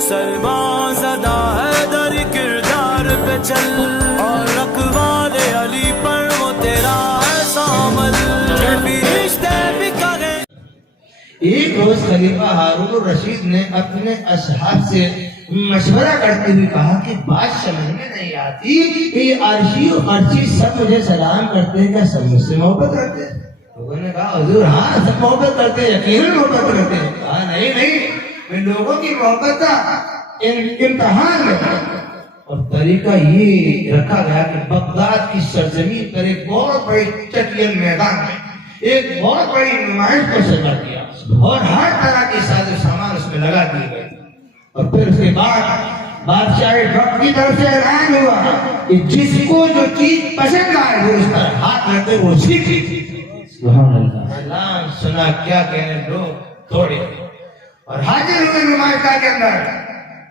مسلمان زدہ ہے در کردار پہ چل، اور اقوال علی پر وہ تیرا ایسا عمل کہ فرشتے بھی کریں۔ ایک روز خلیفہ ہارون الرشید نے اپنے اصحاب سے مشورہ کرتے ہوئے کہا کہ بات سمجھ میں نہیں آتی کہ یہ عرشی و عرشی سب مجھے سلام کرتے ہیں، کیا سب مجھ سے محبت کرتے ہیں؟ لوگوں نے کہا حضور ہاں سب محبت کرتے ہیں، یقیناً محبت کرتے ہیں۔ کہا نہیں میں لوگوں کی محبت کا امتحان ہے، اور طریقہ یہ رکھا گیا کہ بغداد کی سرزمین پر ایک بہت بڑی چٹین میدان میں ایک بہت بڑی نمائش کو سجا دیا، اور ہر طرح کے ساز و سامان اس میں لگا دیے گئے، اور پھر اس کے بعد بادشاہ وقت کی طرف سے اعلان ہوا کہ جس کو جو چیز پسند آئے وہ اس پر ہاتھ رکھے وہ سیکھی۔ سبحان اللہ، اعلان سنا کیا کہنے لوگ توڑے، اور حاضر ہوئے نمائش گاہ کے اندر۔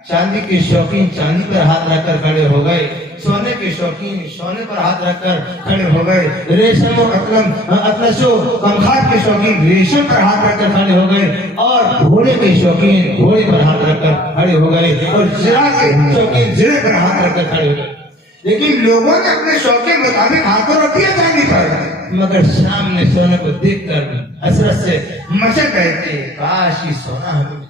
چاندی کے شوقین چاندی پر ہاتھ رکھ کر کھڑے ہو گئے، سونے کے شوقین سونے پر ہاتھ رکھ کر کھڑے ہو گئے، ریشم و اطلس و کمخات کے شوقین ریشم پر ہاتھ رکھ کر کھڑے ہو گئے، اور گھوڑے کے شوقین گھوڑے پر ہاتھ رکھ کر کھڑے ہو گئے، اور زرہ کے شوقین زرے پر ہاتھ رکھ کر کھڑے ہو گئے۔ لیکن لوگوں نے اپنے شوق کے مطابق ہاتھوں رکھ دیا چاندی پر، مگر سامنے سونے کو دیکھ کر حسرت سے مچل رہے تھے، کاش یہ سونا ہمیں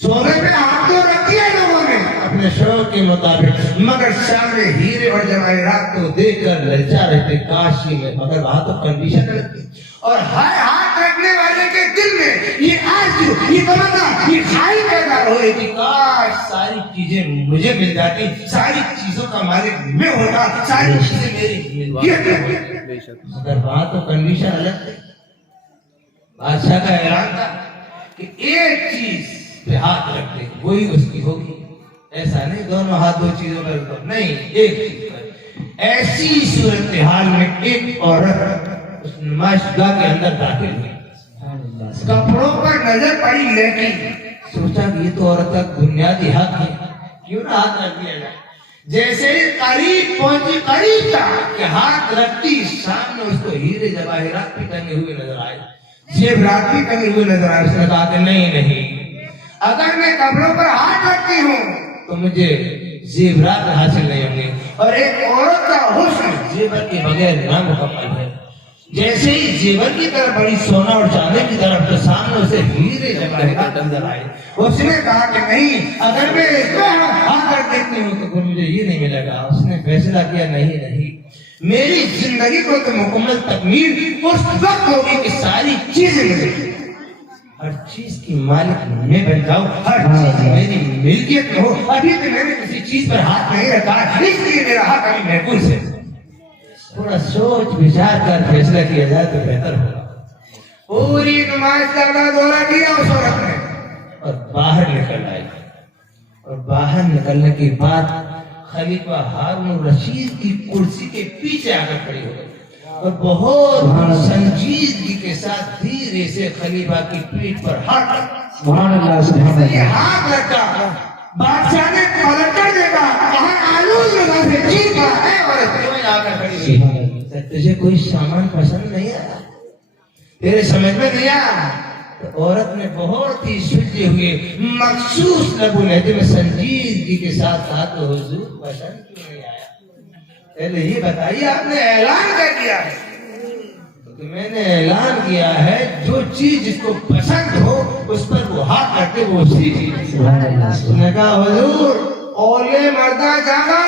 سونے پہ ہاتھ تو رکھ دیا لوگوں نے اپنے شوق کے مطابق، مگر سامنے ہیرے اور جواہرات کو دیکھ کر للچا رہتے، کاش ہی میں، مگر وہاں تو کنڈیشن رکھتی، اور ہر ہاتھ رکھنے والے کے دل میں یہ آرزو، یہ تمنا، یہ خواہش پیدا ہو رہی تھی، کاش ساری چیزیں مجھے مل جاتی، ساری چیزوں کا مالک میں ہوتا، ساری چیزیں میری ہوتی، مگر وہاں تو کنڈیشن الگ تھی۔ بادشاہ کا اعلان تھا کہ ایک چیز پہ ہاتھ رکھ دے وہی اس کی ہوگی، ایسا نہیں دونوں ہاتھ دو چیزوں پر، نہیں ایک چیز پر۔ ایسی صورتحال میں ایک عورت اس نمائش گاہ کے اندر داخل ہوئی، کپڑوں پر نظر پڑی، لیکن سوچا کہ یہ تو عورت کا بنیادی حق ہے، کیوں نہ ہاتھ رکھ دیا جائے۔ جیسے قریب پہنچی، قریب تھا کہ ہاتھ رکھتی، سامنے اس کو ہیرے جواہرات بھی ٹنگے ہوئے نظر آئے، زیورات بھی ٹنگے ہوئے نظر آئے۔ اس نے کہا کہ نہیں، اگر میں کپڑوں پر ہاتھ رکھتی ہوں تو مجھے زیورات حاصل نہیں ہوں گے، اور ایک عورت کا حسن زیور کے بغیر نامکمل ہے۔ جیسے ہی زیور کی طرف بڑی، سونا اور چاندی کی طرف، تو سامنے اسے ہیرے جواہرات نظر آئے۔ اس نے کہا کہ نہیں، اگر میں اس پہ ہاتھ رکھ دیتی ہوں تو پھر مجھے یہ نہیں ملے گا۔ اس نے فیصلہ کیا نہیں، میری زندگی کو تو مکمل تکمیل اس وقت ہوگی کہ ساری چیزیں ملیں، ہر چیز کی مالک میں بن جاؤں، ہر چیز میری ملکیت میں ہو۔ ابھی تو میں نے کسی چیز پر ہاتھ نہیں رکھا، اس لیے میرا حق ابھی محفوظ ہے۔ تھوڑا سوچ بچار کر فیصلہ کیا جائے تو بہتر ہوگا۔ پوری نمائش کا دورہ کیا اس عورت نے، اور باہر نکل آئی، اور باہر نکلنے کے بعد خلیفہ ہارون الرشید کی کرسی کے پیچھے آ کر کھڑی ہو گئی، اور بہت سنجیدگی کے ساتھ دھیرے سے خلیفہ کی پیٹھ پر ہاتھ رکھا۔ بادشاہ نے پلٹ کر دیکھا، کہاں آلوز لگا سے چیخا، اے عورت کیوں آ کر کھڑی ہوئی؟ تجھے کوئی سامان پسند نہیں آیا، تیرے سمجھ میں نہیں آیا؟ تو عورت نے بہت ہی سلجھے ہوئے مخصوص لبو لہجے میں سنجیدگی کے ساتھ کہا کہ حضور پسند کیوں نہیں آیا؟ پہلے یہ بتائیے، آپ نے اعلان کر دیا ہے۔ تو میں نے اعلان کیا ہے جو چیز جس کو پسند ہو اس پر وہ ہاتھ رکھتے وہ اسی چیز۔ اس نے کہا حضور اولے مردہ جانا،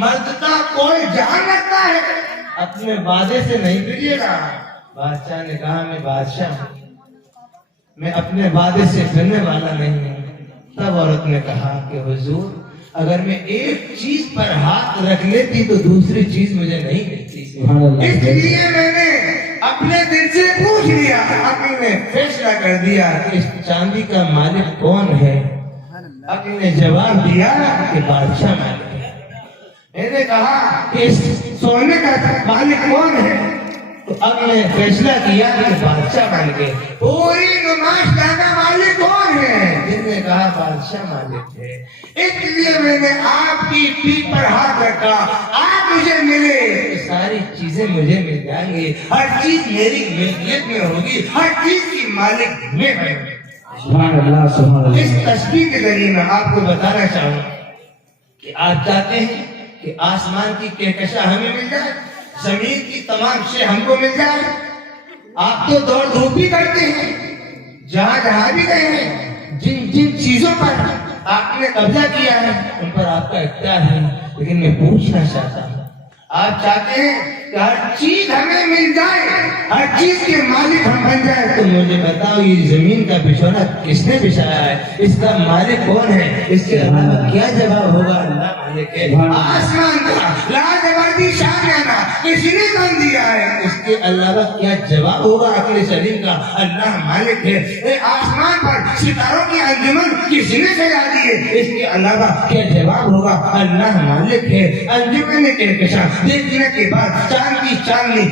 مرد کا کوئی جان رکھتا ہے، اپنے وعدے سے نہیں پھریے گا۔ بادشاہ نے کہا میں بادشاہ ہوں، میں اپنے وعدے سے پھرنے والا نہیں ہوں۔ تب عورت نے کہا کہ حضور اگر میں ایک چیز پر ہاتھ رکھ لیتی تو دوسری چیز مجھے نہیں ملتی، اس لیے میں نے اپنے دل سے پوچھ لیا، اپنے نے فیصلہ کر دیا کہ اس چاندی کا مالک کون ہے۔ اپنے نے جواب دیا کہ بادشاہ مالک ہے۔ میں نے کہا کہ اس سونے کا مالک کون ہے، تو اب نے فیصلہ کیا کہ بادشاہ مالک ہے۔ پوری نمائش کا مالک کون ہے؟ جن نے کہا بادشاہ مالک ہے۔ اس لیے میں نے آپ کی پیٹھ پر ہاتھ رکھا، آپ مجھے ملے، ساری چیزیں مجھے مل جائیں گی، ہر چیز میری ملکیت میں ہوگی، ہر چیز کی مالک میں ہوں۔ سبحان اللہ سبحان اللہ۔ اس تشبیہ کے ذریعے میں آپ کو بتانا چاہوں کہ آپ چاہتے ہیں کہ آسمان کی کہکشاں ہمیں مل جائے، زمین کی تمام شے ہم کو مل جائے۔ آپ تو دوڑ دھوپ بھی کرتے ہیں، جہاں بھی گئے ہیں، جن جن چیزوں پر آپ نے قبضہ کیا ہے ان پر آپ کا اختیار ہے، لیکن میں پوچھنا چاہتا ہوں، آپ چاہتے ہیں کہ ہر چیز ہمیں مل جائے، ہر چیز کے مالک ہم بن جائے، تو مجھے بتاؤ یہ زمین کا بچھونا کس نے بچھایا ہے؟ اس کا مالک کون ہے؟ اس کے علاوہ کیا جواب ہوگا؟ اللہ مالک ہے۔ آسمان کا لاجوابی شاہجہاں کسی نے کام دیا ہے، اس کے علاوہ کیا جواب ہوگا؟ عقل سلیم کا اللہ مالک ہے۔ اے آسمان پر ستاروں کی انجمن کسی نے سجا دی ہے، اس کے علاوہ کیا جواب ہوگا؟ اللہ مالک ہے۔ انجمن کہکشاں دیکھنے کے بعد چاند کی چاندنی،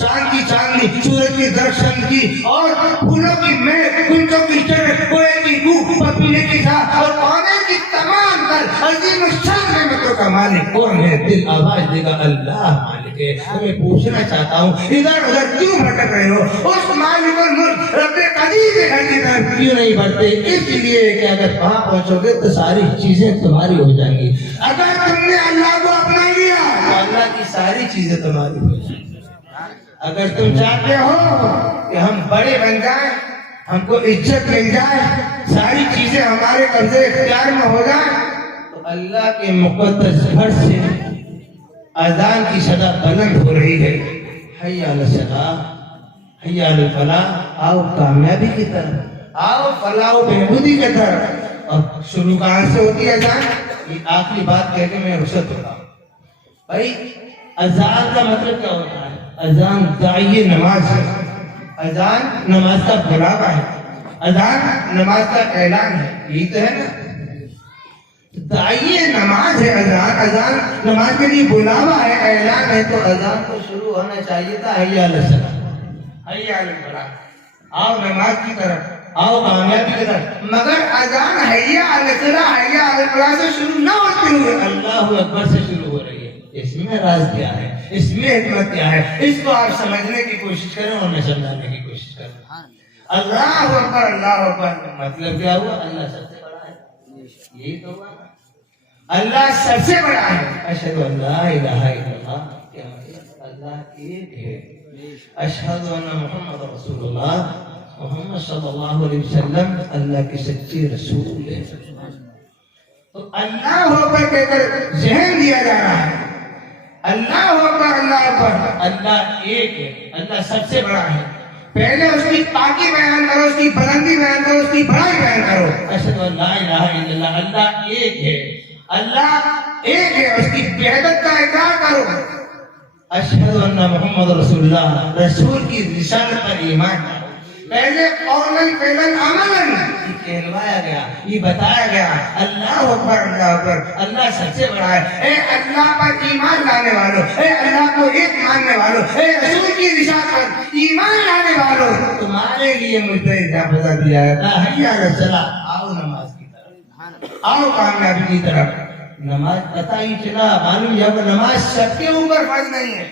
چاند کی چاندنی، سورج کی درخشن کی اور پھولوں کی مہک، کنچوں کی چہک، کوئے کی بو، پپینے کی ساتھ اور پانے کی تمام تر عظیم الشان نعمتوں کا مالک کون ہے؟ دل آواز دے گا اللہ مالک ہے۔ میں پوچھنا چاہتا ہوں ادھر ادھر کیوں بھٹک رہے ہو؟ اس مالک الملک رب قدیر ہے کی طرف کیوں نہیں بڑھتے؟ اس لیے کہ اگر وہاں پہنچو گے تو ساری چیزیں تمہاری ہو جائیں گی۔ اگر تم نے اللہ کو اپنا لیا تو اللہ کی ساری چیزیں تمہاری ہو جائیں گی۔ اگر تم چاہتے ہو کہ ہم بڑے بن جائیں، ہم کو عزت مل جائے، ساری چیزیں ہمارے قبضے اختیار میں ہو جائیں، تو اللہ کے مقدس گھر سے اذان کی صدا بلند ہو رہی ہے، حی علی الصلاۃ، حی علی الفلاح، آؤ کامیابی کی طرف، آؤ فلاح و بہبودی کی طرف۔ اور شروع کہاں سے ہوتی ہے اذان؟ یہ آخری بات کہہ کے میں رخصت ہوتا ہوں۔ بھائی اذان کا مطلب کیا ہوتا ہے؟ اذان داعیہ نماز ہے، اذان نماز کا بلاغہ ہے، اذان نماز کا اعلان ہے، یہی تو ہے نا؟ داعیہ نماز ہے اذان، اذان نماز کے لیے بلاوا ہے، اعلان ہے، تو اذان کو شروع ہونا چاہیے تھا حی علی الصلاۃ، حی علی الفلاح، آؤ نماز کی طرف، آؤ کامیابی کی طرف۔ مگر اذان حی علی الصلاۃ، حی علی الفلاح سے شروع نہ ہوتی ہوئے اللہ اکبر سے شروع ہو رہی ہے۔ اس میں راز کیا ہے؟ اس میں حکمت کیا ہے؟ اس کو آپ سمجھنے کی کوشش کریں اور میں سمجھانے کی کوشش کروں۔ اللہ اکبر، اللہ اکبر مطلب کیا ہوا؟ اللہ سب سے بڑا ہے، یہی تو ہوا، اللہ سب سے بڑا ہے۔ اشہد ان لا الہ الا اللہ، کیا مطلب؟ اللہ ایک ہے۔ اشہد ان محمد رسول اللہ، محمد صلی اللہ علیہ وسلم اللہ کی سچی رسول ہے۔ تو اللہ ہو کر کہہ کر ذہن دیا جا رہا ہے، اللہ اکبر، اللہ اکبر، اللہ ایک ہے، اللہ سب سے بڑا ہے۔ پہلے اس کی پاکی بیان کرو، اس کی بلندی بیان کرو، اس کی بڑائی بیان کرو۔ اشہد ان لا الہ الا اللہ، اللہ ایک ہے، اللہ ایک ہے، اس کی وحدت کا اقرار کرو۔ اشہد ان محمد رسول اللہ، رسول کی رسالت پر ایمان لاؤ۔ پہلے قولاً فعلاً عملاً یہ کہلوایا گیا، یہ بتایا گیا، اللہ اکبر، اللہ اکبر، اللہ سب سے بڑا ہے۔ اے اللہ پر ایمان لانے والوں، اے اللہ کو ایک ماننے والوں، اے رسول کی رسالت پر ایمان لانے والوں، تمہارے لیے مجھے اجازہ دیا ہے، حی علی الصلاۃ، آؤ نماز کی طرف، آؤ کامیابی کی طرف۔ نماز پتہ ہی چلا، معلوم جب نماز سب کے اوپر فرض نہیں ہے،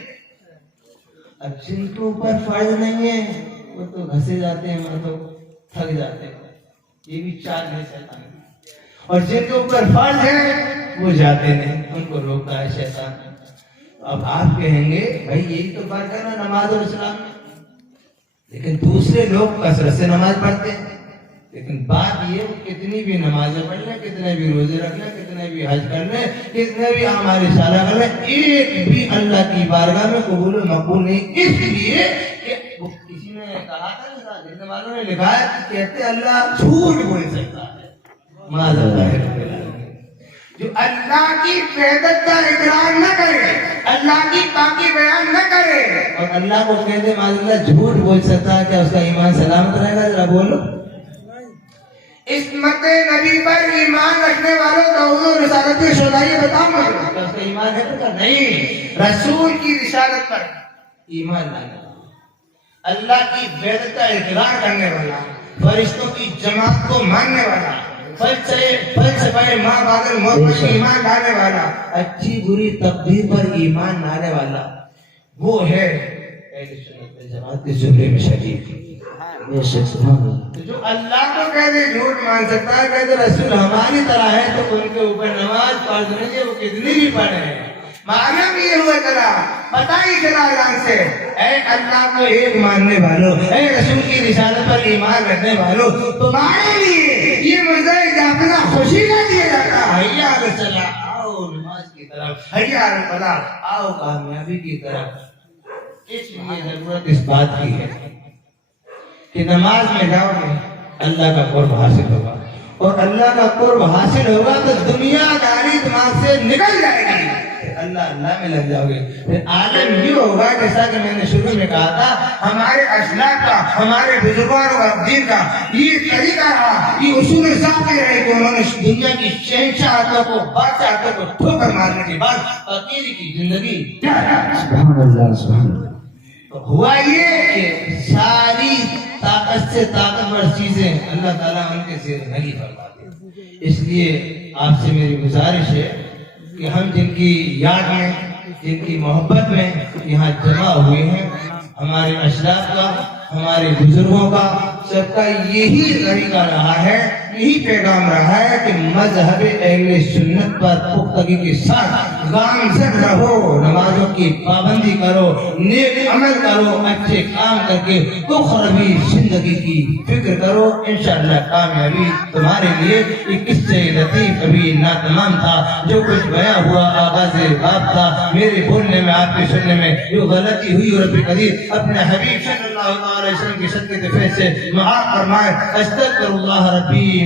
اب جن کے اوپر فرض نہیں ہے وہ تو گھسے جاتے ہیں، وہ تو تھک جاتے ہیں، یہ بھی چال ہے شیطان کی۔ اور جن کے اوپر فرض ہے وہ جاتے نہیں، ان کو روکتا ہے شیطان۔ اب آپ کہیں گے بھائی یہی تو فرق ہے نا نماز اور اسلام میں، لیکن دوسرے لوگ کثرت سے نماز پڑھتے ہیں، لیکن بات یہ کتنی بھی نمازیں پڑھ لیں، کتنے بھی روزے رکھ لیں، کتنے بھی حج کر لیں، کتنے بھی اعمال صالحہ کر لیں، ایک بھی اللہ کی بارگاہ میں قبول و مقبول نہیں، اس لیے کہ کسی نے کہا تھا، لکھنے والوں نے لکھا ہے کہ کہتے اللہ جھوٹ بول سکتا ہے، معاذ اللہ رب العالمین۔ جو اللہ کی وحدت کا اقرار نہ کرے، اللہ کی پاکی بیان نہ کرے اور اللہ کو کہتے معاذ اللہ جھوٹ بول سکتا ہے، کیا اس کا ایمان سلامت رہے گا؟ ذرا بولو۔ عصمت نبی پر ایمان رکھنے والوں کا حضور رسالت کی شودائی بتاؤں گا، کیا اس کا ایمان ہے تو نہیں؟ رسول کی رسالت پر ایمان لانے والا، اللہ کی وحدت کا اقرار کرنے والا، فرشتوں کی جماعت کو ماننے والا، فلسفہ ماں بعد الموت پر ایمان لانے والا، اچھی بری تقدیر پر ایمان لانے والا، وہ ہے اہل سنت والجماعت کے زمرے میں شریک۔ بے شک سبحان اللہ۔ جو اللہ کو کہہ دے جھوٹ مان سکتا ہے، کہہ دے رسول ہماری طرح ہے، تو ان کے اوپر نماز فرض نہیں ہے، وہ کتنی بھی پڑھے ہیں۔ معلوم یہ ہوا چلا، پتہ ہی چلا اعلان سے، اے اللہ کو ایک ماننے والوں، اے رسول کی رسالت پر ایمان رکھنے والوں، تمہارے لیے یہ مزہ جاپنا خوشی نہ دیا جاتا، حیا الصلاۃ، آؤ نماز کی طرف، حیا الفلاح، آؤ کامیابی کی طرف۔ اس لیے ضرورت اس بات کی ہے کہ نماز میں جاؤ گے اللہ کا قرب حاصل ہوگا، اور اللہ کا قرب حاصل ہوگا تو دنیا داری دماغ سے نکل جائے گی، اللہ میں لگ جاؤ گے۔ پھر عالم یہ ہوگا جیسا کہ میں نے شروع میں کہا تھا، ہمارے اسلاف کا، ہمارے بزرگوں کا دین کا یہ طریقہ رہا، یہ اصول ثابت رہے کہ انہوں نے دنیا کی شہنشاہتوں کو، بادشاہتوں کو ٹھوکر مارنے کے بعد فقیری کی زندگی سبحان اللہ سبحان اللہ۔ ہوا یہ کہ ساری طاقت سے طاقتور چیزیں اللہ تعالیٰ ان کے زیر نہیں فرماتے۔ اس لیے آپ سے میری گزارش ہے کہ ہم جن کی یاد میں، جن کی محبت میں یہاں جمع ہوئے ہیں، ہمارے اشراف کا، ہمارے بزرگوں کا، سب کا یہی طریقہ رہا ہے، یہی پیغام رہا ہے کہ مذہب اہل سنت پر پختگی کے ساتھ گامزن رہو، نمازوں کی پابندی کرو، نیک عمل کرو، اچھے کام کر کے اخروی زندگی کی فکر کرو، انشاءاللہ کامیابی تمہارے لیے۔ یہ قصے لطیف ابھی ناتمام تھا، جو کچھ بیان ہوا آغاز باب تھا، میرے بولنے میں، آپ کے سننے میں جو غلطی ہوئی، رب قدیر اپنے حبیب صلی اللہ علیہ وسلم کی صدقے سے معاف فرمائے۔ استغفر اللہ ربی